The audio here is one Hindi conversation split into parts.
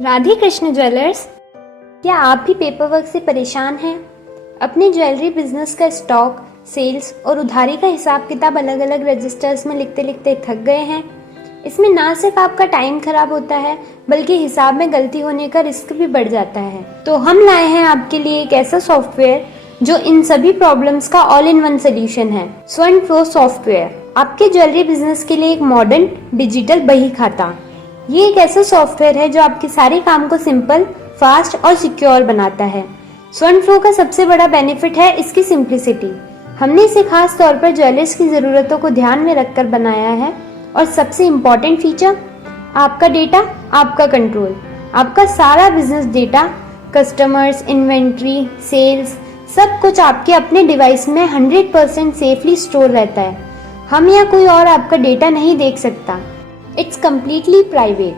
राधे कृष्ण ज्वेलर्स, क्या आप भी पेपर वर्क से परेशान हैं? अपने ज्वेलरी बिजनेस का स्टॉक, सेल्स और उधारी का हिसाब किताब अलग अलग रजिस्टर्स में लिखते लिखते थक गए हैं? इसमें ना सिर्फ आपका टाइम खराब होता है बल्कि हिसाब में गलती होने का रिस्क भी बढ़ जाता है। तो हम लाए हैं आपके लिए एक ऐसा सॉफ्टवेयर जो इन सभी प्रॉब्लम्स का ऑल इन वन सोल्यूशन है। स्वर्ण फ्लो सॉफ्टवेयर आपके ज्वेलरी बिजनेस के लिए एक मॉडर्न डिजिटल बही खाता। ये एक ऐसा सॉफ्टवेयर है जो आपके सारे काम को सिंपल, फास्ट और सिक्योर बनाता है। स्वर्ण फ्लो का सबसे बड़ा बेनिफिट है इसकी सिंप्लिसिटी। हमने इसे खास तौर पर ज्वेलर्स की जरूरतों को ध्यान में रखकर बनाया है। और सबसे इम्पोर्टेंट फीचर, आपका डेटा, आपका कंट्रोल। आपका सारा business data, customers, inventory, sales, सब कुछ आपके अपने डिवाइस में 100% सेफली स्टोर रहता है। हम या कोई और आपका डेटा नहीं देख सकता। It's completely private.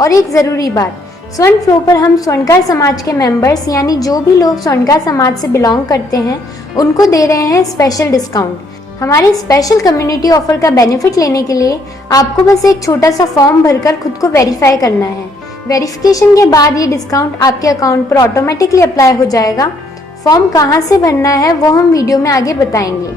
और एक जरूरी बात, स्वर्ण फ्लो पर हम स्वर्णकार समाज के मेंबर्स यानी जो भी लोग स्वर्णकार समाज से बिलोंग करते हैं उनको दे रहे हैं स्पेशल डिस्काउंट। हमारे स्पेशल कम्युनिटी ऑफर का बेनिफिट लेने के लिए आपको बस एक छोटा सा फॉर्म भरकर खुद को वेरीफाई करना है। वेरिफिकेशन के बाद ये डिस्काउंट आपके अकाउंट पर ऑटोमेटिकली अप्लाई हो जाएगा। फॉर्म कहाँ से भरना है वो हम वीडियो में आगे बताएंगे।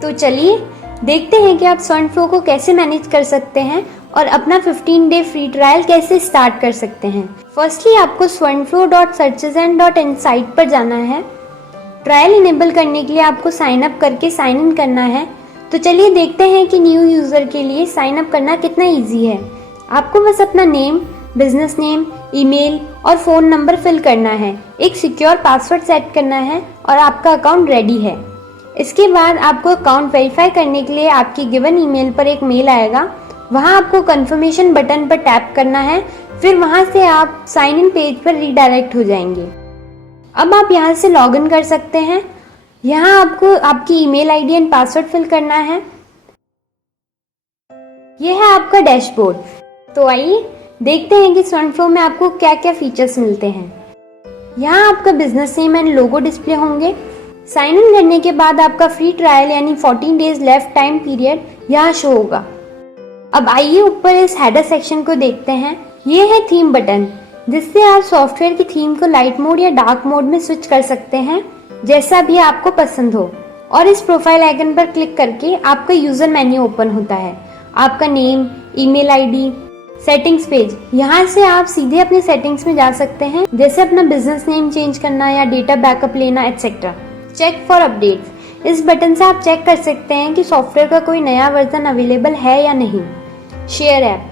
तो चलिए देखते हैं कि आप स्वर्ण फ्लो को कैसे मैनेज कर सकते हैं और अपना 15 डे फ्री ट्रायल कैसे स्टार्ट कर सकते हैं। फर्स्टली आपको swernflow.searchesand.insight पर जाना है। ट्रायल इनेबल करने के लिए आपको साइन अप करके साइन इन करना है। तो चलिए देखते हैं कि न्यू यूजर के लिए साइन अप करना कितना इजी है। आपको बस अपना नेम, बिजनेस नेम, ईमेल और फोन नंबर फिल करना है। एक सिक्योर पासवर्ड सेट करना है और आपका अकाउंट रेडी है। इसके बाद आपको अकाउंट वेरीफाई करने के लिए आपकी गिवन ईमेल पर एक मेल आएगा। वहां आपको कंफर्मेशन बटन पर टैप करना है। फिर वहां से आप साइन इन पेज पर रीडायरेक्ट हो जाएंगे। अब आप यहां से लॉग इन कर सकते हैं। यहां आपको आपकी email ID and password fill करना है। यह है आपका डैशबोर्ड। तो आइए देखते हैं कि स्वर्ण फ्लो में आपको क्या क्या फीचर्स मिलते हैं। यहाँ आपका business name and logo display होंगे। साइन इन करने के बाद आपका फ्री ट्रायल यानी 14 डेज लेफ्ट टाइम पीरियड यहाँ शो होगा। अब आइए ऊपर इस हेडर सेक्शन को देखते हैं। ये है थीम बटन, जिससे आप सॉफ्टवेयर की थीम को लाइट मोड या डार्क मोड में स्विच कर सकते हैं, जैसा भी आपको पसंद हो। और इस प्रोफाइल आइकन पर क्लिक करके आपका यूजर मेन्यू ओपन होता है। आपका name, email ID, settings page, यहाँ से आप सीधे अपने सेटिंग्स में जा सकते हैं, जैसे अपना बिजनेस नेम चेंज करना या डेटा बैकअप लेना एटसेट्रा। चेक फॉर अपडेट्स, इस बटन से आप चेक कर सकते हैं कि सॉफ्टवेयर का कोई नया वर्जन अवेलेबल है या नहीं। शेयर ऐप,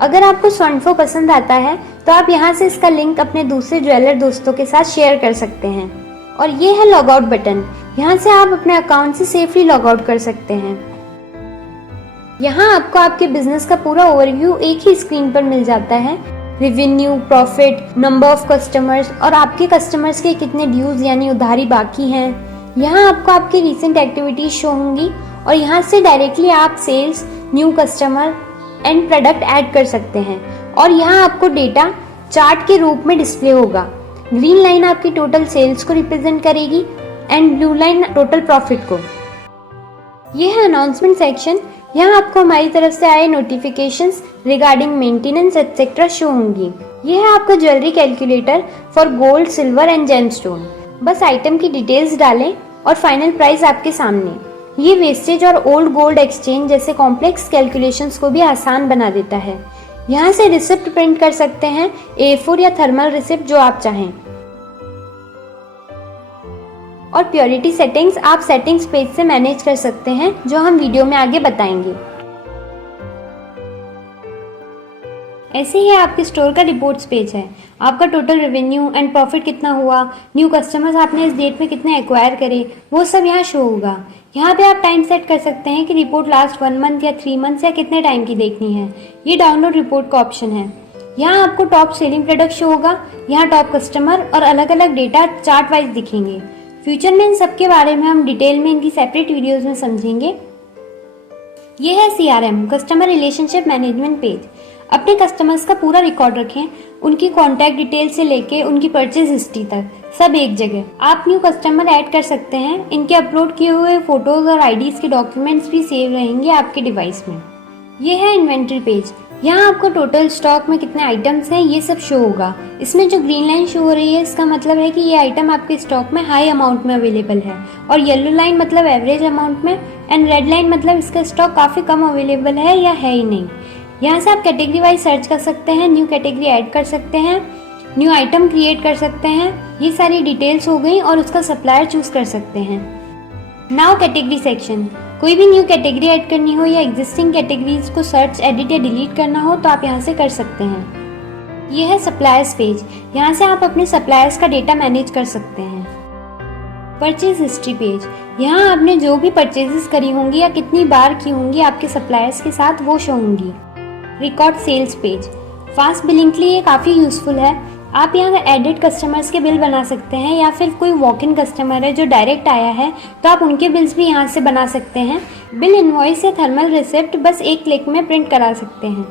अगर आपको स्वर्ण फ्लो पसंद आता है तो आप यहाँ से इसका लिंक अपने दूसरे ज्वेलर दोस्तों के साथ शेयर कर सकते हैं। और ये है लॉग आउट बटन, यहाँ से आप अपने अकाउंट से सेफली लॉग आउट कर सकते हैं। यहाँ आपको आपके बिजनेस का पूरा ओवरव्यू एक ही स्क्रीन पर मिल जाता है। Revenue, profit, number of customers और आपके कस्टमर्स के कितने ड्यूज यानी उधारी बाकी हैं। यहाँ आपको आपकी रिसेंट एक्टिविटीज शो होंगी और यहाँ से डायरेक्टली आप sales, new customer and product add कर सकते हैं। और यहाँ आपको डेटा चार्ट के रूप में डिस्प्ले होगा। ग्रीन लाइन आपकी टोटल सेल्स को रिप्रेजेंट करेगी and blue line total profit को। यह है अनाउंसमेंट सेक्शन, यहाँ आपको हमारी तरफ से आए notifications regarding maintenance etcetera show होंगी। यह है आपका jewellery calculator for gold, silver and gemstone. बस आइटम की डिटेल्स डालें और फाइनल प्राइस आपके सामने। ये वेस्टेज और ओल्ड गोल्ड एक्सचेंज जैसे कॉम्प्लेक्स कैलकुलेशंस को भी आसान बना देता है। यहाँ से रिसिप्ट प्रिंट कर सकते हैं, A4 या थर्मल रिसिप्ट जो आप चाहें। और प्योरिटी सेटिंग्स आप सेटिंग्स पेज से मैनेज कर सकते हैं, जो हम वीडियो में आगे बताएंगे। ऐसे ही आपके स्टोर का रिपोर्ट्स पेज है। आपका टोटल रेवेन्यू एंड प्रॉफिट कितना हुआ, न्यू कस्टमर्स आपने इस डेट में कितने एक्वायर करे, वो सब यहाँ शो होगा। यहाँ पे आप टाइम सेट कर सकते हैं कि रिपोर्ट लास्ट 1 मंथ या 3 मंथ या कितने टाइम की देखनी है। ये डाउनलोड रिपोर्ट का ऑप्शन है। यहाँ आपको टॉप सेलिंग प्रोडक्ट शो होगा। यहाँ टॉप कस्टमर और अलग अलग डेटा चार्ट वाइज दिखेंगे। फ्यूचर में इन सब के बारे में हम डिटेल में इनकी सेपरेट वीडियोज में समझेंगे। ये है CRM, customer relationship management page. अपने कस्टमर्स का पूरा रिकॉर्ड रखें, उनकी कॉन्टैक्ट डिटेल से लेके उनकी परचेज हिस्ट्री तक सब एक जगह। आप न्यू कस्टमर ऐड कर सकते हैं। इनके अपलोड किए हुए फोटोज और आईडीज के डॉक्यूमेंट्स भी सेव रहेंगे आपके डिवाइस में। ये है इन्वेंट्री पेज। यहाँ आपको टोटल स्टॉक में कितने आइटम्स हैं ये सब शो होगा। इसमें जो ग्रीन लाइन शो हो रही है इसका मतलब है कि ये आइटम आपके स्टॉक में हाई अमाउंट में अवेलेबल है, और येलो लाइन मतलब एवरेज अमाउंट में, एंड रेड लाइन मतलब इसका स्टॉक काफ़ी कम अवेलेबल है या है ही नहीं। यहाँ से आप कैटेगरी वाइज सर्च कर सकते हैं, न्यू कैटेगरी ऐड कर सकते हैं, न्यू आइटम क्रिएट कर सकते हैं। ये सारी डिटेल्स हो गई, और उसका सप्लायर चूज कर सकते हैं। Now category section. कोई भी न्यू कैटेगरी ऐड करनी हो या एग्जिस्टिंग कैटेगरीज को सर्च, एडिट या डिलीट करना हो तो आप यहाँ से कर सकते हैं। ये है सप्लायर्स पेज। यहाँ से आप अपने सप्लायर्स का डेटा मैनेज कर सकते हैं। Purchase history page. यहाँ आपने जो भी परचेजेस करी होंगी या कितनी बार की होंगी आपके सप्लायर्स के साथ वो शो होंगी। Record sales page. Fast billing के लिए ये काफ़ी यूजफुल है। आप यहाँ एडिट कस्टमर्स के बिल बना सकते हैं, या फिर कोई वॉक इन कस्टमर है जो डायरेक्ट आया है तो आप उनके बिल्स भी यहाँ से बना सकते हैं। बिल इनवॉइस या थर्मल रिसिप्ट बस एक क्लिक में प्रिंट करा सकते हैं।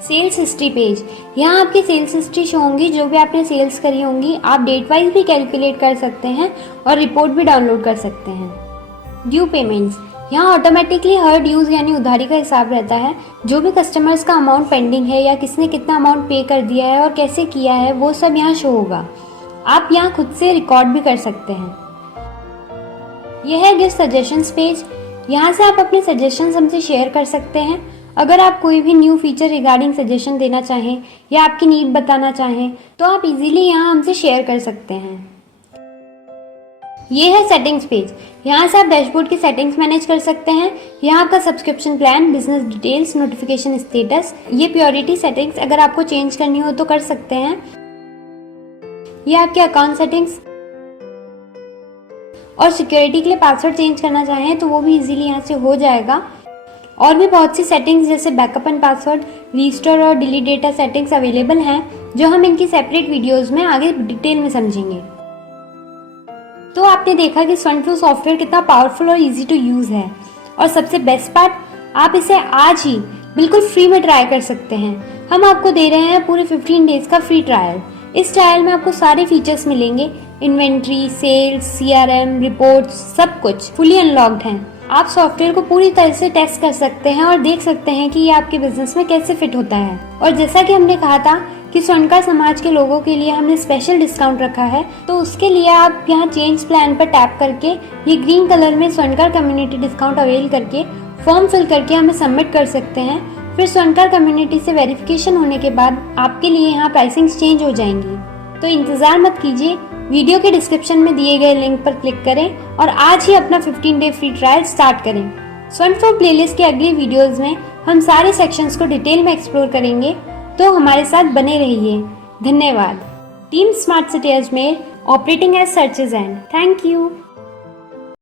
Sales history page. यहाँ आपकी सेल्स हिस्ट्री शो होंगी, जो भी आपने सेल्स करी होंगी। आप डेट वाइज भी कैलकुलेट कर सकते हैं और रिपोर्ट भी डाउनलोड कर सकते हैं। Due payments. यहाँ ऑटोमेटिकली हर ड्यूज यानी उधारी का हिसाब रहता है। जो भी कस्टमर्स का अमाउंट पेंडिंग है या किसने कितना अमाउंट पे कर दिया है और कैसे किया है वो सब यहाँ शो होगा। आप यहाँ खुद से रिकॉर्ड भी कर सकते हैं। यह है गिफ्ट सजेशंस पेज। यहाँ से आप अपने सजेशंस हमसे शेयर कर सकते हैं। अगर आप कोई भी न्यू फीचर रिगार्डिंग सजेशन देना चाहें या आपकी नीड बताना चाहें तो आप इजीली यहाँ हमसे शेयर कर सकते हैं। ये है सेटिंग्स पेज। यहाँ से आप डैशबोर्ड की सेटिंग्स मैनेज कर सकते हैं। यहाँ आपका subscription plan, business details, notification status, ये प्योरिटी सेटिंग्स अगर आपको चेंज करनी हो तो कर सकते हैं। ये आपके अकाउंट सेटिंग्स, और सिक्योरिटी के लिए पासवर्ड चेंज करना चाहें तो वो भी इजीली यहाँ से हो जाएगा। और भी बहुत सी सेटिंग्स जैसे बैकअप एंड पासवर्ड, रिस्टोर और डिलीट डेटा सेटिंग्स अवेलेबल हैं, जो हम इनकी सेपरेट वीडियोस में आगे डिटेल में समझेंगे। तो आपने देखा कि SwernFlow सॉफ्टवेयर कितना पावरफुल और इजी टू यूज है, और सबसे बेस्ट पार्ट, आप इसे आज ही बिल्कुल फ्री में ट्राई कर सकते हैं। हम आपको दे रहे हैं पूरे 15 डेज का फ्री ट्रायल। इस ट्रायल में आपको सारे फीचर्स मिलेंगे, इन्वेंट्री, सेल्स, CRM, रिपोर्ट्स, सब कुछ फुली अनलॉक्ड हैं। आप सॉफ्टवेयर को पूरी तरह से टेस्ट कर सकते हैं और देख सकते हैं कि ये आपके बिजनेस में कैसे फिट होता है। और जैसा कि हमने कहा था कि स्वर्णकार समाज के लोगों के लिए हमने स्पेशल डिस्काउंट रखा है, तो उसके लिए आप यहाँ चेंज प्लान पर टैप करके ये ग्रीन कलर में स्वर्णकार कम्युनिटी डिस्काउंट अवेल करके फॉर्म फिल करके हमें सबमिट कर सकते हैं। फिर स्वर्णकार कम्युनिटी से वेरिफिकेशन होने के बाद आपके लिए यहाँ प्राइसिंग चेंज हो जाएंगी। तो इंतजार मत कीजिए, वीडियो के डिस्क्रिप्शन में दिए गए लिंक पर क्लिक करें और आज ही अपना 15 डे फ्री ट्रायल स्टार्ट करें। SwernFlow प्लेलिस्ट के अगले वीडियोस में हम सारे सेक्शंस को डिटेल में एक्सप्लोर करेंगे, तो हमारे साथ बने रहिए। धन्यवाद। Team smart city Ajmer, operating as searches and thank you.